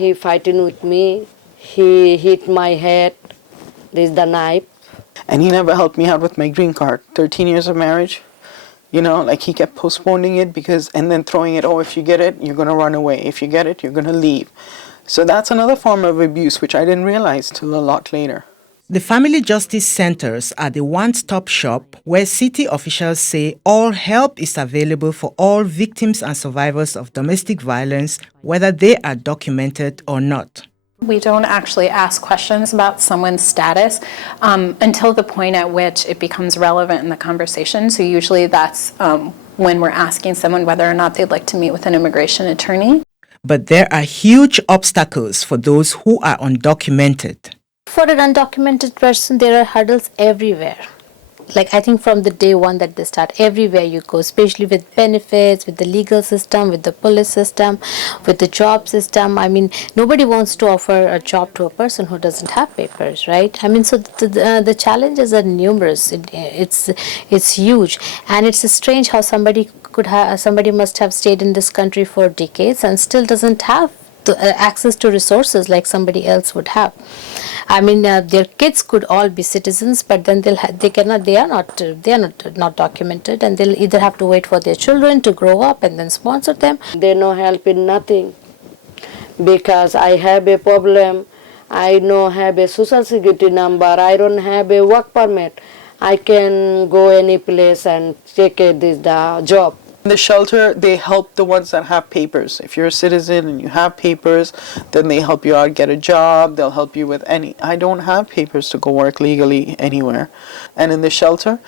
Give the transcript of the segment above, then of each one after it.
he fighting with me. He hit my head with the knife. And he never helped me out with my green card. 13 years of marriage. You know, like he kept postponing it and then throwing it, oh, if you get it, you're going to run away. If you get it, you're going to leave. So that's another form of abuse, which I didn't realize till a lot later. The Family Justice Centers are the one-stop shop where city officials say all help is available for all victims and survivors of domestic violence, whether they are documented or not. We don't actually ask questions about someone's status until the point at which it becomes relevant in the conversation. So usually that's when we're asking someone whether or not they'd like to meet with an immigration attorney. But there are huge obstacles for those who are undocumented. For an undocumented person, there are hurdles everywhere. Like I think from the day one that they start, everywhere you go, especially with benefits, with the legal system, with the police system, with the job system. I mean, nobody wants to offer a job to a person who doesn't have papers, right? I mean, so the challenges are numerous. It's huge, and it's strange how somebody must have stayed in this country for decades and still doesn't have access to resources like somebody else would have. I mean, their kids could all be citizens, but then they are not documented, and they'll either have to wait for their children to grow up and then sponsor them. They no help in nothing because I have a problem. I no have a social security number. I don't have a work permit. I can go any place and take the job. In the shelter, they help the ones that have papers. If you're a citizen and you have papers, then they help you out get a job. They'll help you with any. I don't have papers to go work legally anywhere. And in the shelter,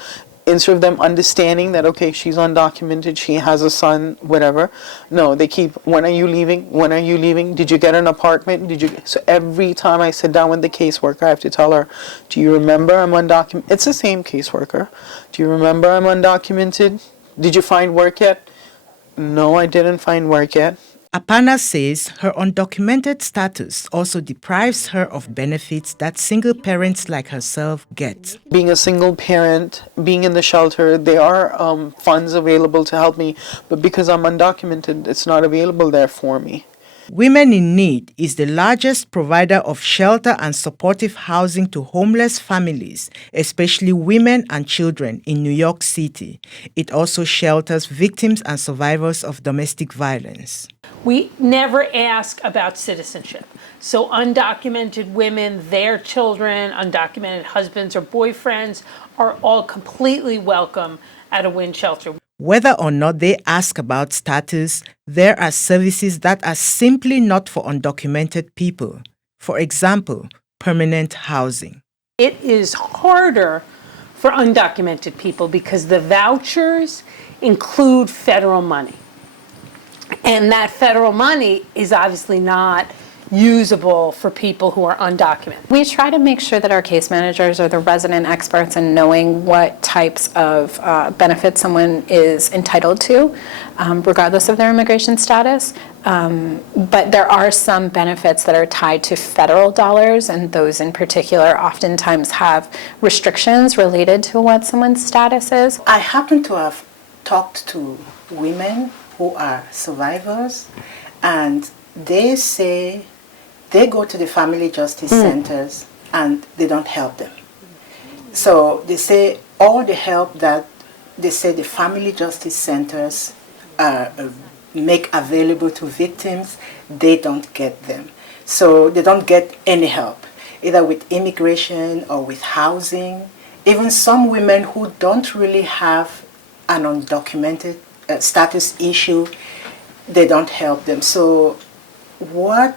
instead of them understanding that, okay, she's undocumented, she has a son, whatever, no, they keep, when are you leaving? When are you leaving? Did you get an apartment? So every time I sit down with the caseworker, I have to tell her, do you remember I'm undocumented? It's the same caseworker. Do you remember I'm undocumented? Did you find work yet? No, I didn't find work yet. Apana says her undocumented status also deprives her of benefits that single parents like herself get. Being a single parent, being in the shelter, there are funds available to help me, but because I'm undocumented, it's not available there for me. Women in Need is the largest provider of shelter and supportive housing to homeless families, especially women and children in New York City. It also shelters victims and survivors of domestic violence. We never ask about citizenship. So undocumented women, their children, undocumented husbands or boyfriends are all completely welcome at a WIN shelter. Whether or not they ask about status, there are services that are simply not for undocumented people. For example, permanent housing. It is harder for undocumented people because the vouchers include federal money. And that federal money is obviously not usable for people who are undocumented. We try to make sure that our case managers are the resident experts in knowing what types of benefits someone is entitled to, regardless of their immigration status. But there are some benefits that are tied to federal dollars, and those in particular oftentimes have restrictions related to what someone's status is. I happen to have talked to women who are survivors, and they say they go to the family justice centers and they don't help them. So they say all the help that they say the family justice centers make available to victims, they don't get them. So they don't get any help, either with immigration or with housing. Even some women who don't really have an undocumented status issue, they don't help them. So what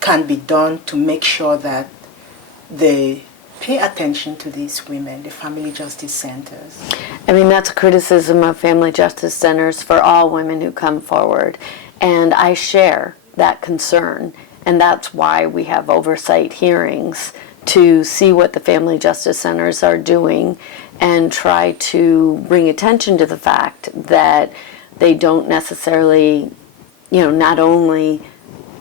can be done to make sure that they pay attention to these women, the family justice centers? I mean, that's a criticism of family justice centers for all women who come forward. And I share that concern. And that's why we have oversight hearings to see what the family justice centers are doing and try to bring attention to the fact that they don't necessarily, not only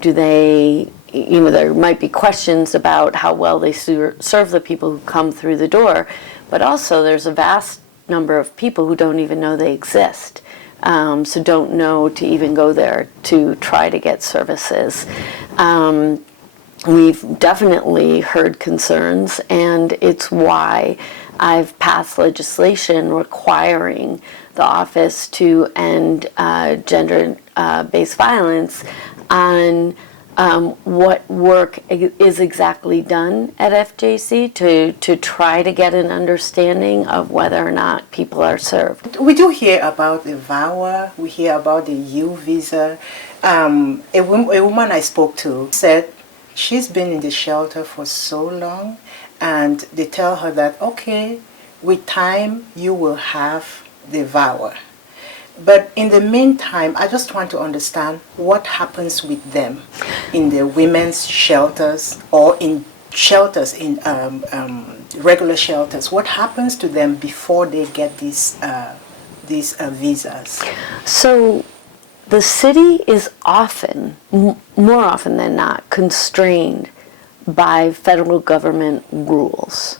do they, there might be questions about how well they serve the people who come through the door, but also there's a vast number of people who don't even know they exist. so don't know to even go there to try to get services. We've definitely heard concerns, and it's why I've passed legislation requiring the office to end gender-based violence on what work is exactly done at FJC to try to get an understanding of whether or not people are served. We do hear about the VAWA, we hear about the U visa. A woman I spoke to said she's been in the shelter for so long, and they tell her that, okay, with time you will have the VAWA. But in the meantime, I just want to understand what happens with them in the women's shelters or in shelters, in regular shelters. What happens to them before they get these visas? So the city is often, more often than not, constrained by federal government rules.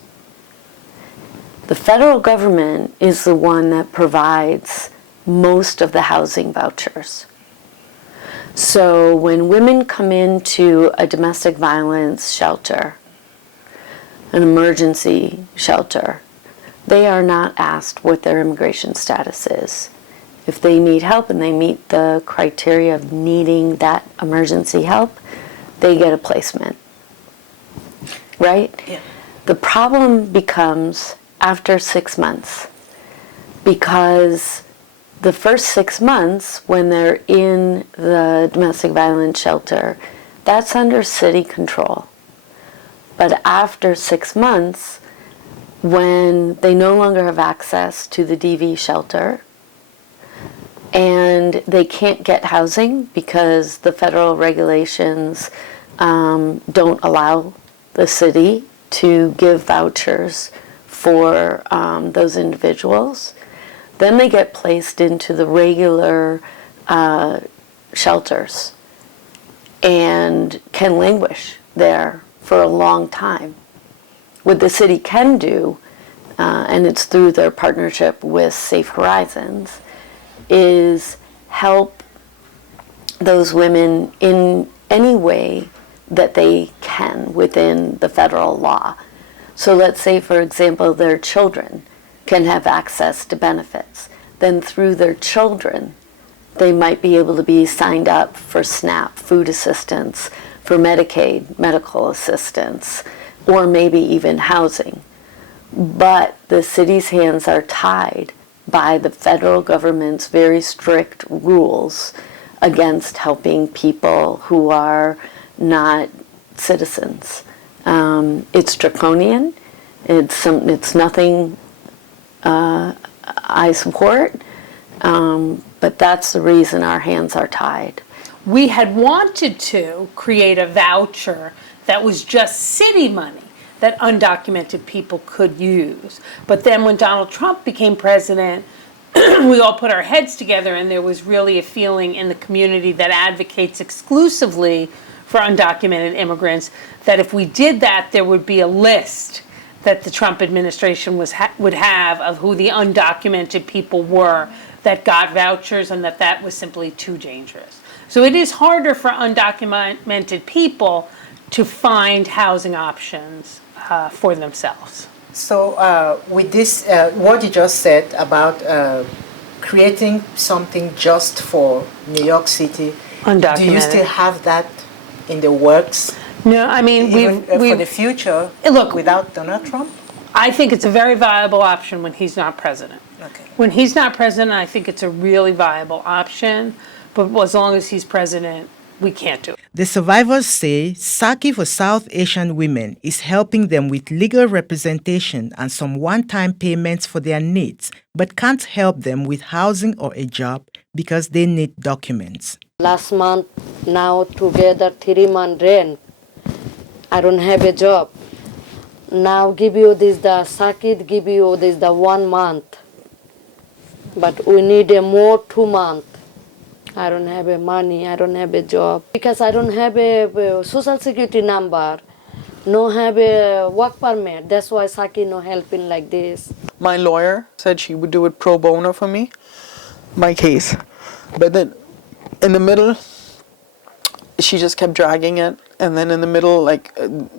The federal government is the one that provides most of the housing vouchers. So when women come into a domestic violence shelter, an emergency shelter, they are not asked what their immigration status is. If they need help and they meet the criteria of needing that emergency help, they get a placement. Right? Yeah. The problem becomes after 6 months, because the first 6 months when they're in the domestic violence shelter, that's under city control. But after 6 months, when they no longer have access to the DV shelter and they can't get housing because the federal regulations don't allow the city to give vouchers for those individuals, then they get placed into the regular shelters and can languish there for a long time. What the city can do, and it's through their partnership with Safe Horizons, is help those women in any way that they can within the federal law. So let's say, for example, their children can have access to benefits. Then through their children, they might be able to be signed up for SNAP, food assistance, for Medicaid, medical assistance, or maybe even housing. But the city's hands are tied by the federal government's very strict rules against helping people who are not citizens. It's draconian. It's nothing I support, but that's the reason our hands are tied. We had wanted to create a voucher that was just city money that undocumented people could use. But then when Donald Trump became president, we all put our heads together, and there was really a feeling in the community that advocates exclusively for undocumented immigrants that if we did that, there would be a list that the Trump administration would have of who the undocumented people were that got vouchers, and that was simply too dangerous. So it is harder for undocumented people to find housing options for themselves. So with this, what you just said about creating something just for New York City, Undocumented. do you still have that in the works? No, I mean, Even for the we've future, look, without Donald Trump? I think it's a very viable option when he's not president. Okay. When he's not president, I think it's a really viable option, but as long as he's president, we can't do it. The survivors say Saki for South Asian women is helping them with legal representation and some one-time payments for their needs, but can't help them with housing or a job because they need documents. Last month, now together 3 month rent. I don't have a job. Now give you this, the Sakit give you this, the 1 month. But we need a more 2 months. I don't have a money, I don't have a job. Because I don't have a social security number, no have a work permit. That's why Saki no helping like this. My lawyer said she would do it pro bono for me. my case. But then in the middle, she just kept dragging it, and then in the middle, like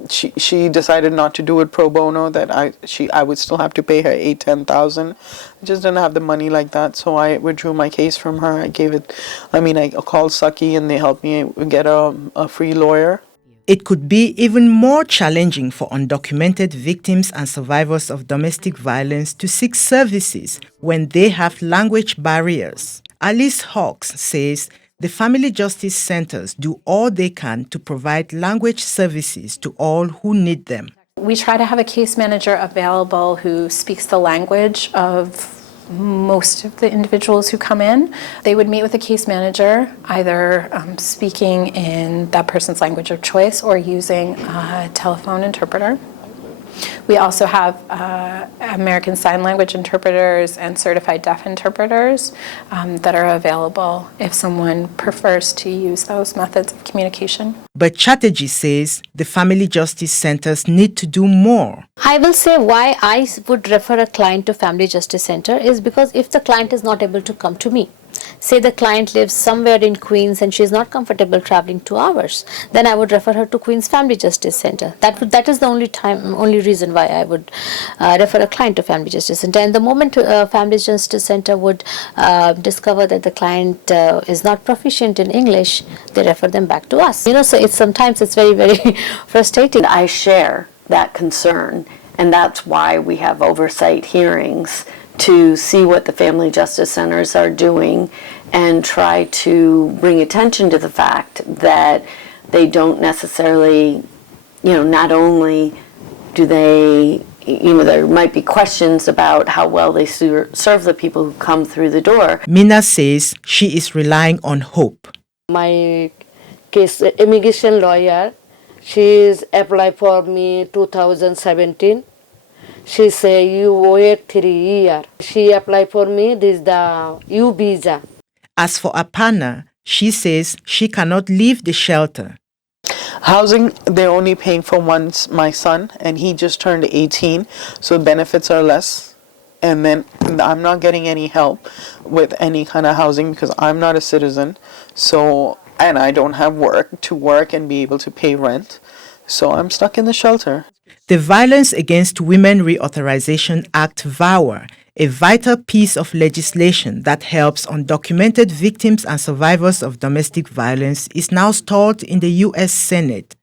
she decided not to do it pro bono. That I would still have to pay her 8,000-10,000. I just didn't have the money like that, so I withdrew my case from her. I called Saki, and they helped me get a free lawyer. It could be even more challenging for undocumented victims and survivors of domestic violence to seek services when they have language barriers. Alice Hawks says the Family Justice Centers do all they can to provide language services to all who need them. We try to have a case manager available who speaks the language of most of the individuals who come in. They would meet with a case manager, either speaking in that person's language of choice or using a telephone interpreter. We also have American Sign Language interpreters and certified deaf interpreters that are available if someone prefers to use those methods of communication. But Chatterjee says the Family Justice Centers need to do more. I will say why I would refer a client to Family Justice Center is because if the client is not able to come to me, say the client lives somewhere in Queens and she is not comfortable traveling 2 hours, then I would refer her to Queens Family Justice Center. That is the only reason why I would refer a client to Family Justice Center. And the moment Family Justice Center would discover that the client is not proficient in English, they refer them back to us. So sometimes it's very, very frustrating. I share that concern, and that's why we have oversight hearings to see what the Family Justice Centers are doing and try to bring attention to the fact that they don't necessarily, not only do they, there might be questions about how well they serve the people who come through the door. Mina says she is relying on hope. My case immigration lawyer, she's applied for me 2017. She say you wait 3 years. She applied for me, this is the U visa. As for Apana, she says she cannot leave the shelter. Housing, they're only paying for my son, and he just turned 18, so benefits are less. And then I'm not getting any help with any kind of housing because I'm not a citizen. And I don't have work to work and be able to pay rent. So I'm stuck in the shelter. The Violence Against Women Reauthorization Act VAWA, a vital piece of legislation that helps undocumented victims and survivors of domestic violence, is now stalled in the U.S. Senate.